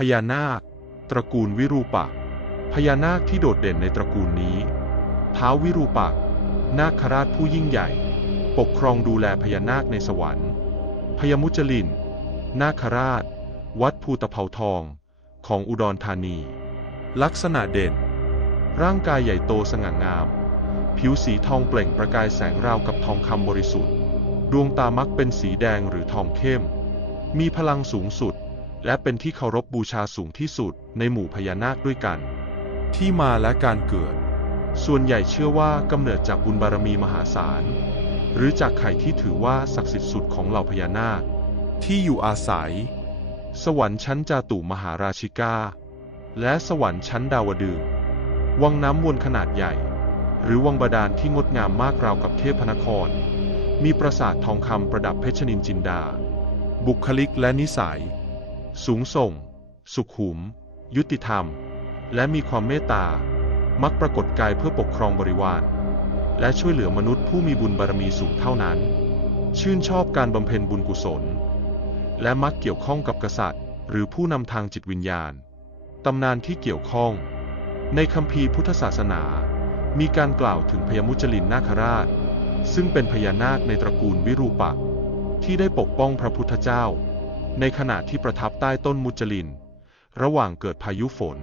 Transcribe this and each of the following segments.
พญานาค ตระกูลวิรูปักษ์พญานาคที่โดดเด่นในตระกูลนี้ท้าววิรูปักษ์นาคราชผู้ยิ่งใหญ่ ปกครองดูแลพญานาคในสวรรค์พญมุจลิน นาคราช วัดภูตะเภาทองของอุดรธานี ลักษณะเด่น ร่างกายใหญ่โตสง่างาม ผิวสีทองเปล่งประกายแสงราวกับทองคำบริสุทธิ์ ดวงตามักเป็นสีแดงหรือทองเข้ม มีพลังสูงสุด และเป็นที่เคารพบูชาสูงที่สุดในหมู่พญานาคด้วยกัน ที่มาและการเกิด ส่วนใหญ่เชื่อว่ากำเนิดจากบุญบารมีมหาศาล หรือจากไข่ที่ถือว่าศักดิ์สิทธิ์สุดของเหล่าพญานาค ที่อยู่อาศัย สวรรค์ชั้นจาตุมหาราชิกา และสวรรค์ชั้นดาวดึงวังน้ำวนขนาดใหญ่ หรือวังบาดาลที่งดงามมากราวกับเทพนคร มีปราสาททองคำประดับเพชรนินจินดา บุคลิกและนิสัย สูงส่ง สุขุม ยุติธรรม และมีความเมตตา มักปรากฏกายเพื่อปกครองบริวาร และช่วยเหลือมนุษย์ผู้มีบุญบารมีสูงเท่านั้น ชื่นชอบการบำเพ็ญบุญกุศล และมักเกี่ยวข้องกับกษัตริย์ หรือผู้นำทางจิตวิญญาณ ตำนานที่เกี่ยวข้อง ในคัมภีร์พุทธศาสนา มีการกล่าวถึงพญามุจลินนาคราช ซึ่งเป็นพญานาคในตระกูลวิรูปักษ์ที่ได้ปกป้องพระพุทธเจ้า ในขณะที่ประทับใต้ต้นมุจลิน ระหว่างเกิดพายุฝน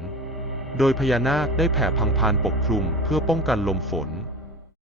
โดยพญานาคได้แผ่พังพานปกคลุมเพื่อป้องกันลมฝน